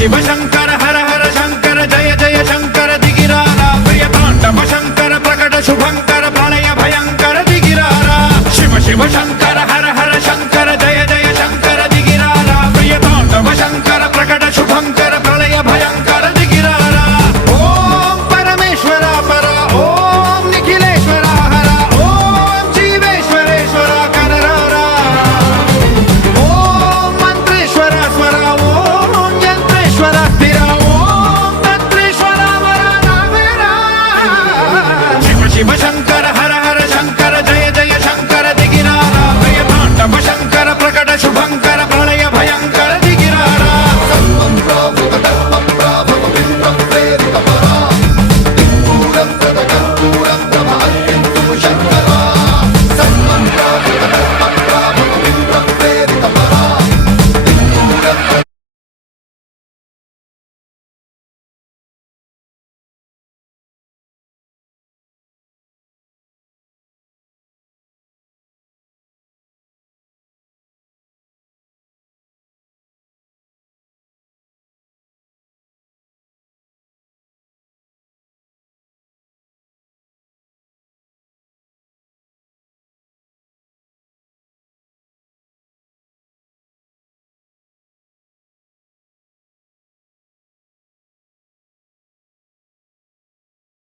शिव शंकर हर हर शंकर जय जय शंकर दिगिरारा प्रिय तांडव शंकर प्रकट शुभंकर प्रलय भयंकर दिगिरारा शिव शिव शंकर